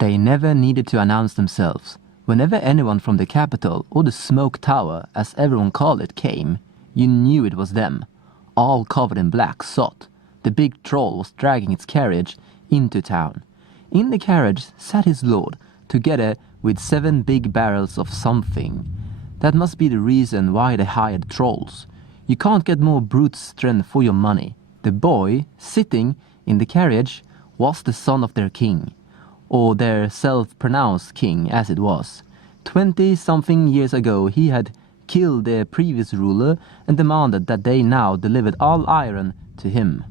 They never needed to announce themselves. Whenever anyone from the capital, or the smoke tower, as everyone called it, came, you knew it was them, all covered in black soot. The big troll was dragging its carriage into town. In the carriage sat his lord, together with 7 big barrels of something. That must be the reason why they hired trolls. You can't get more brute strength for your money. The boy, sitting in the carriage, was the son of their king, or their self-pronounced king as it was. 20-something years ago he had killed their previous ruler and demanded that they now delivered all iron to him,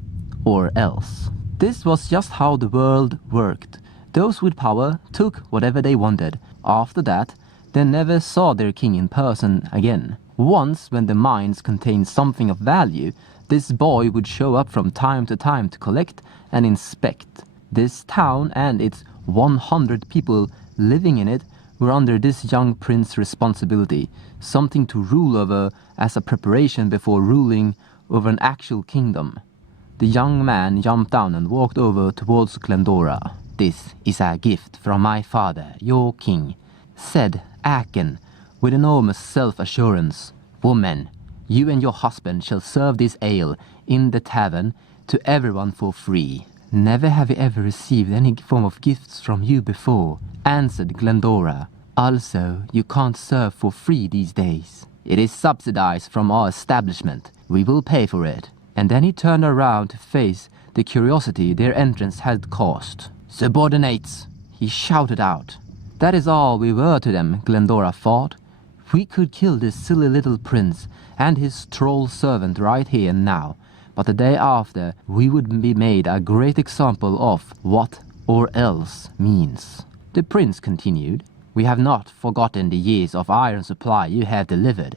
or else. This was just how the world worked. Those with power took whatever they wanted. After that, they never saw their king in person again. Once, when the mines contained something of value, this boy would show up from time to time to collect and inspect. This town and its 100 people living in it were under this young prince's responsibility, something to rule over as a preparation before ruling over an actual kingdom. The young man jumped down and walked over towards Glendora. "This is a gift from my father, your king," said Aken with enormous self-assurance. "Woman, you and your husband shall serve this ale in the tavern to everyone for free." "Never have we ever received any form of gifts from you before," answered Glendora. "Also, you can't serve for free these days. It is subsidized from our establishment. We will pay for it." And then he turned around to face the curiosity their entrance had caused. "Subordinates!" he shouted out. That is all we were to them, Glendora thought. We could kill this silly little prince and his troll servant right here and now, but the day after we would be made a great example of what "or else" means. The prince continued, "We have not forgotten the years of iron supply you have delivered.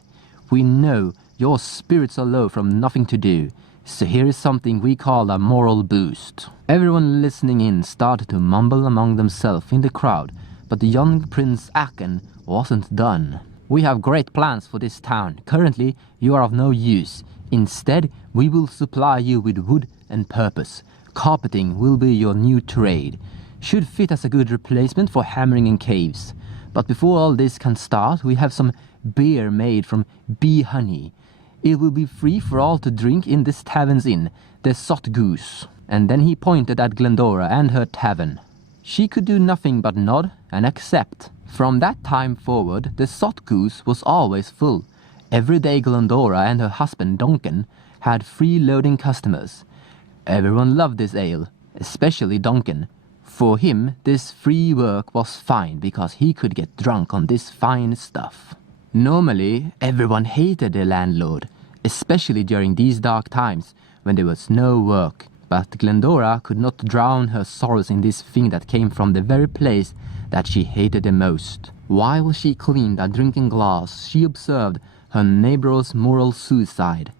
We know your spirits are low from nothing to do, so here is something we call a moral boost." Everyone listening in started to mumble among themselves in the crowd, but the young Prince Aken wasn't done. "We have great plans for this town. Currently, you are of no use. Instead, we will supply you with wood and purpose. Carpeting will be your new trade. Should fit as a good replacement for hammering in caves. But before all this can start, we have some beer made from bee honey. It will be free for all to drink in this tavern's inn, the Sot Goose." And then he pointed at Glendora and her tavern. She could do nothing but nod and accept. From that time forward, the Sot Goose was always full. Every day Glendora and her husband Duncan had free-loading customers. Everyone loved this ale, especially Duncan. For him, this free work was fine because he could get drunk on this fine stuff. Normally, everyone hated their landlord, especially during these dark times when there was no work. But Glendora could not drown her sorrows in this thing that came from the very place that she hated the most. While she cleaned a drinking glass, she observed her neighbor's moral suicide,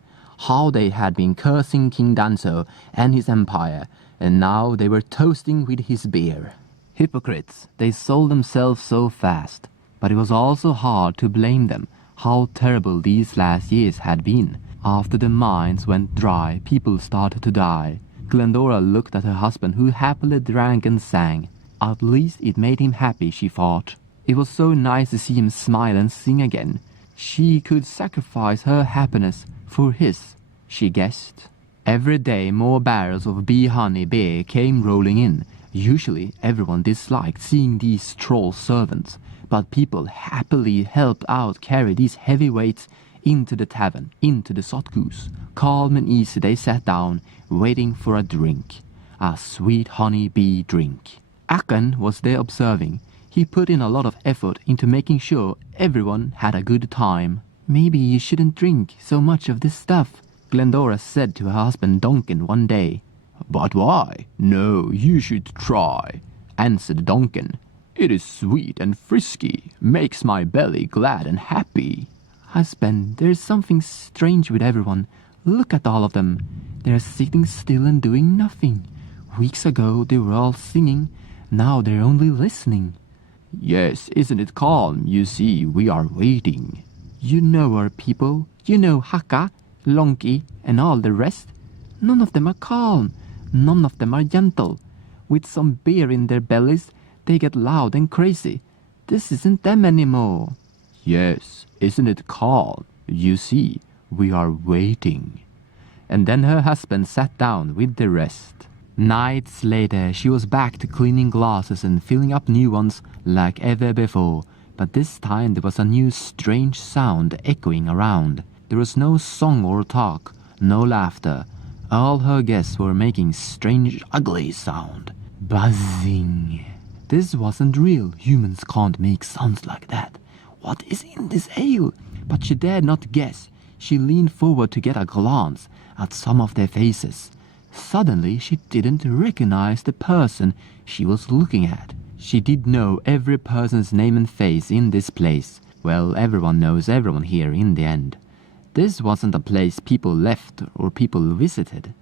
how they had been cursing King Danzo and his empire, and now they were toasting with his beer. Hypocrites, they sold themselves so fast. But it was also hard to blame them, how terrible these last years had been. After the mines went dry, people started to die. Glendora looked at her husband, who happily drank and sang. At least it made him happy, she thought. It was so nice to see him smile and sing again. She could sacrifice her happiness for his, she guessed. Every day more barrels of bee honey beer came rolling in. Usually everyone disliked seeing these troll servants, but people happily helped out carry these heavy weights into the tavern, into the Sot Goose. Calm and easy they sat down, waiting for a drink. A sweet honey bee drink. Aken was there observing. He put in a lot of effort into making sure everyone had a good time. "Maybe you shouldn't drink so much of this stuff," Glendora said to her husband Duncan one day. "But why?" "No, you should try," answered Duncan. "It is sweet and frisky, makes my belly glad and happy." "Husband, there is something strange with everyone. Look at all of them. They are sitting still and doing nothing. Weeks ago they were all singing, now they're only listening." "Yes, isn't it calm? You see, we are waiting." "You know our people. You know Hakka, Lonki, and all the rest. None of them are calm. None of them are gentle. With some beer in their bellies, They get loud and crazy. This isn't them anymore." "Yes, isn't it called? You see, we are waiting." And then her husband sat down with the rest. Nights later, she was back to cleaning glasses and filling up new ones like ever before, but this time there was a new strange sound echoing around. There was no song or talk, no laughter. All her guests were making strange, ugly sound. Buzzing. This wasn't real. Humans can't make sounds like that. What is in this ale? But she dared not guess. She leaned forward to get a glance at some of their faces. Suddenly, she didn't recognize the person she was looking at. She did know every person's name and face in this place. Well, everyone knows everyone here in the end. This wasn't a place people left or people visited.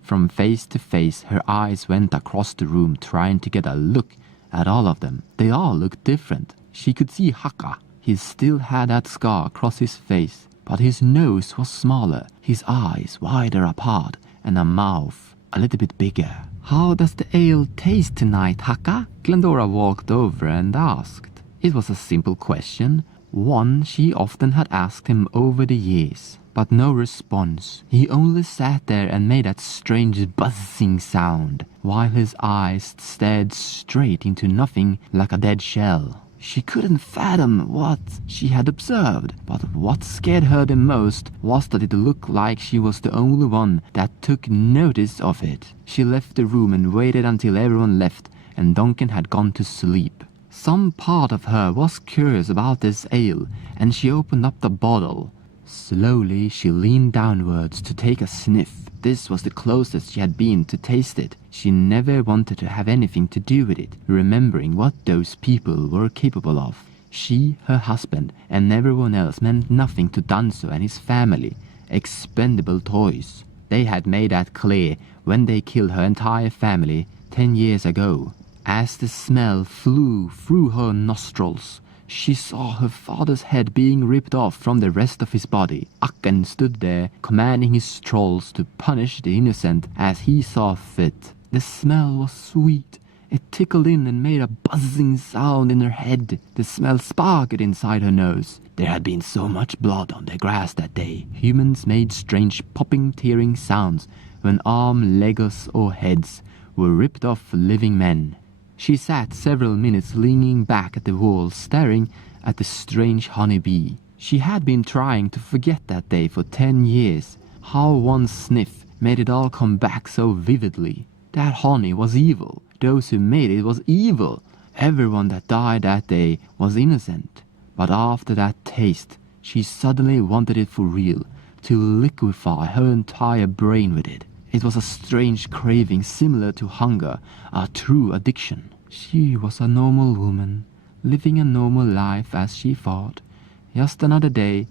From face to face, her eyes went across the room trying to get a look at all of them. They all looked different. She could see Haka. He still had that scar across his face, but his nose was smaller, his eyes wider apart, and a mouth a little bit bigger. "How does the ale taste tonight, Haka?" Glendora walked over and asked. It was a simple question, one she often had asked him over the years, but no response. He only sat there and made that strange buzzing sound, while his eyes stared straight into nothing like a dead shell. She couldn't fathom what she had observed, but what scared her the most was that it looked like she was the only one that took notice of it. She left the room and waited until everyone left and Duncan had gone to sleep. Some part of her was curious about this ale, and she opened up the bottle. Slowly, she leaned downwards to take a sniff. This was the closest she had been to taste it. She never wanted to have anything to do with it, remembering what those people were capable of. She, her husband, and everyone else meant nothing to Danzo and his family. Expendable toys. They had made that clear when they killed her entire family 10 years ago. As the smell flew through her nostrils, she saw her father's head being ripped off from the rest of his body. Akken stood there, commanding his trolls to punish the innocent as he saw fit. The smell was sweet. It tickled in and made a buzzing sound in her head. The smell sparkled inside her nose. There had been so much blood on the grass that day. Humans made strange popping, tearing sounds when arms, legs, or heads were ripped off living men. She sat several minutes leaning back at the wall, staring at the strange honeybee. She had been trying to forget that day for 10 years. How one sniff made it all come back so vividly. That honey was evil. Those who made it was evil. Everyone that died that day was innocent. But after that taste, she suddenly wanted it for real, to liquefy her entire brain with it. It was a strange craving similar to hunger, a true addiction. She was a normal woman, living a normal life as she thought. Just another day,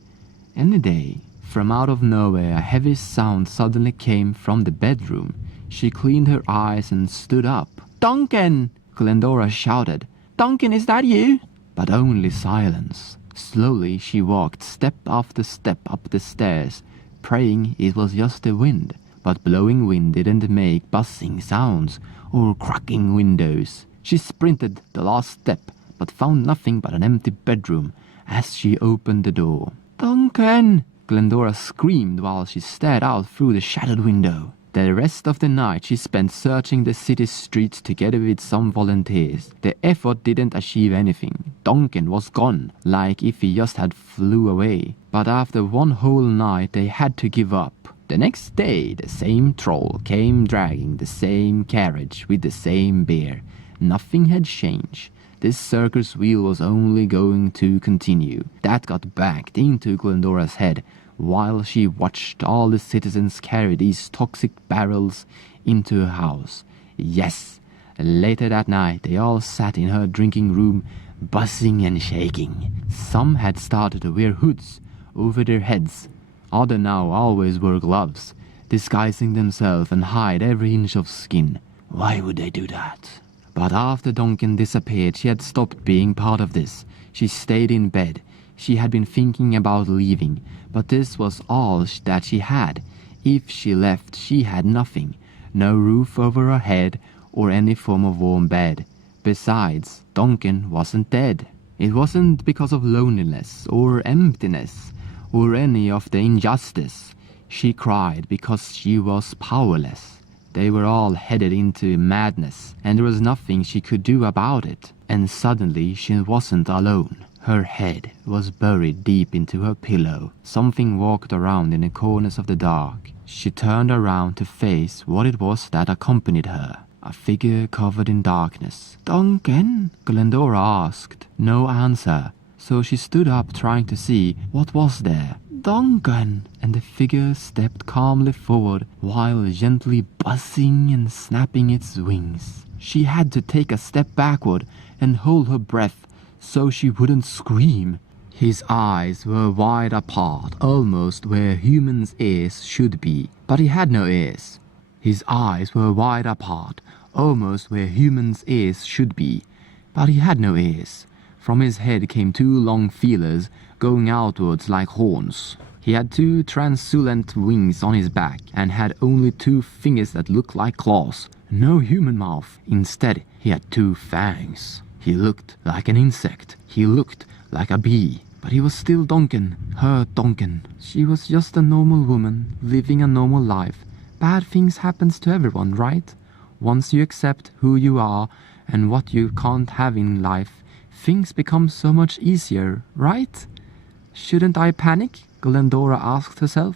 any day. From out of nowhere, a heavy sound suddenly came from the bedroom. She cleaned her eyes and stood up. "Duncan!" Glendora shouted. "Duncan, is that you?" But only silence. Slowly she walked step after step up the stairs, praying it was just the wind. But blowing wind didn't make buzzing sounds or cracking windows. She sprinted the last step, but found nothing but an empty bedroom as she opened the door. "Duncan!" Glendora screamed while she stared out through the shattered window. The rest of the night she spent searching the city streets together with some volunteers. The effort didn't achieve anything. Duncan was gone, like if he just had flew away. But after one whole night they had to give up. The next day the same troll came dragging the same carriage with the same bear. Nothing had changed. This circus wheel was only going to continue. That got backed into Glendora's head while she watched all the citizens carry these toxic barrels into her house. Yes, later that night they all sat in her drinking room, buzzing and shaking. Some had started to wear hoods over their heads. Others now always wore gloves, disguising themselves and hide every inch of skin. Why would they do that? But after Duncan disappeared, she had stopped being part of this. She stayed in bed. She had been thinking about leaving, but this was all that she had. If she left, she had nothing. No roof over her head or any form of warm bed. Besides, Duncan wasn't dead. It wasn't because of loneliness or emptiness or any of the injustice. She cried because she was powerless. They were all headed into madness, and there was nothing she could do about it. And suddenly she wasn't alone. Her head was buried deep into her pillow. Something walked around in the corners of the dark. She turned around to face what it was that accompanied her. A figure covered in darkness. "Duncan?" Glendora asked. No answer. So she stood up trying to see what was there. "Duncan!" And the figure stepped calmly forward while gently buzzing and snapping its wings. She had to take a step backward and hold her breath so she wouldn't scream. His eyes were wide apart, almost where humans' ears should be, but he had no ears. His eyes were wide apart, almost where humans' ears should be, but he had no ears. From his head came two long feelers going outwards like horns. He had two translucent wings on his back and had only two fingers that looked like claws. No human mouth. Instead, he had two fangs. He looked like an insect. He looked like a bee. But he was still Duncan, her Duncan. She was just a normal woman, living a normal life. Bad things happens to everyone, right? Once you accept who you are and what you can't have in life, things become so much easier, right? Shouldn't I panic? Glendora asked herself.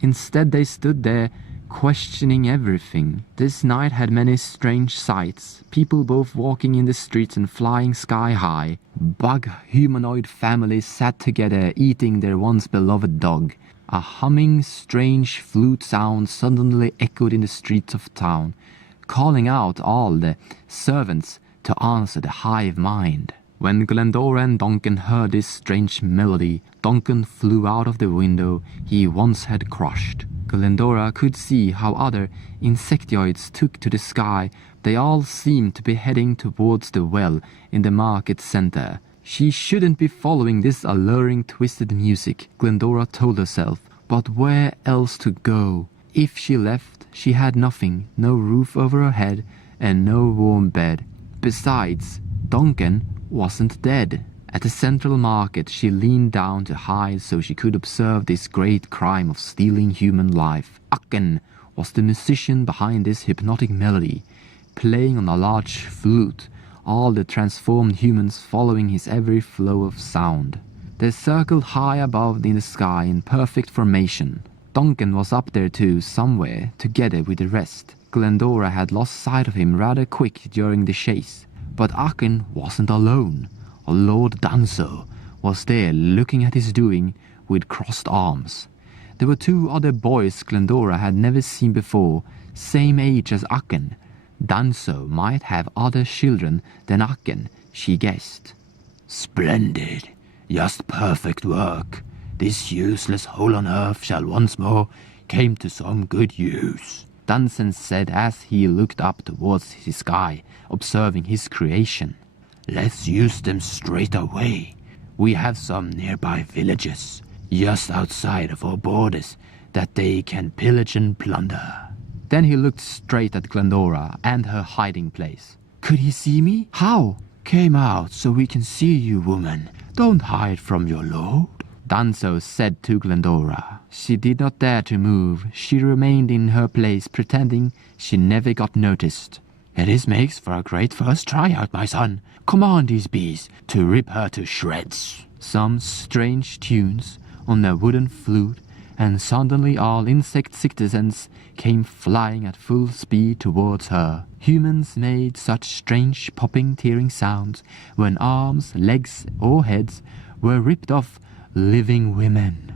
Instead, they stood there, questioning everything. This night had many strange sights. People both walking in the streets and flying sky high. Bug humanoid families sat together eating their once beloved dog. A humming, strange flute sound suddenly echoed in the streets of town, calling out all the servants to answer the hive mind. When Glendora and Duncan heard this strange melody, Duncan flew out of the window he once had crushed. Glendora could see how other insectoids took to the sky. They all seemed to be heading towards the well in the market center. She shouldn't be following this alluring, twisted music, Glendora told herself. But where else to go? If she left, she had nothing, no roof over her head and no warm bed. Besides, Duncan wasn't dead. At the central market, she leaned down to hide so she could observe this great crime of stealing human life. Akken was the musician behind this hypnotic melody, playing on a large flute, all the transformed humans following his every flow of sound. They circled high above in the sky in perfect formation. Duncan was up there too, somewhere, together with the rest. Glendora had lost sight of him rather quick during the chase. But Akken wasn't alone. Lord Danso was there looking at his doing with crossed arms. There were two other boys Glendora had never seen before, same age as Akken. Danso might have other children than Akken, she guessed. "Splendid, just perfect work. This useless hole on earth shall once more come to some good use," Dansen said as he looked up towards the sky, observing his creation. "Let's use them straight away. We have some nearby villages, just outside of our borders, that they can pillage and plunder." Then he looked straight at Glendora and her hiding place. "Could he see me? How?" "Came out so we can see you, woman. Don't hide from your lord," Danso said to Glendora. She did not dare to move. She remained in her place, pretending she never got noticed. "It makes for a great first tryout, my son. Command these bees to rip her to shreds." Some strange tunes on a wooden flute, and suddenly all insect citizens came flying at full speed towards her. Humans made such strange popping, tearing sounds when arms, legs, or heads were ripped off living women.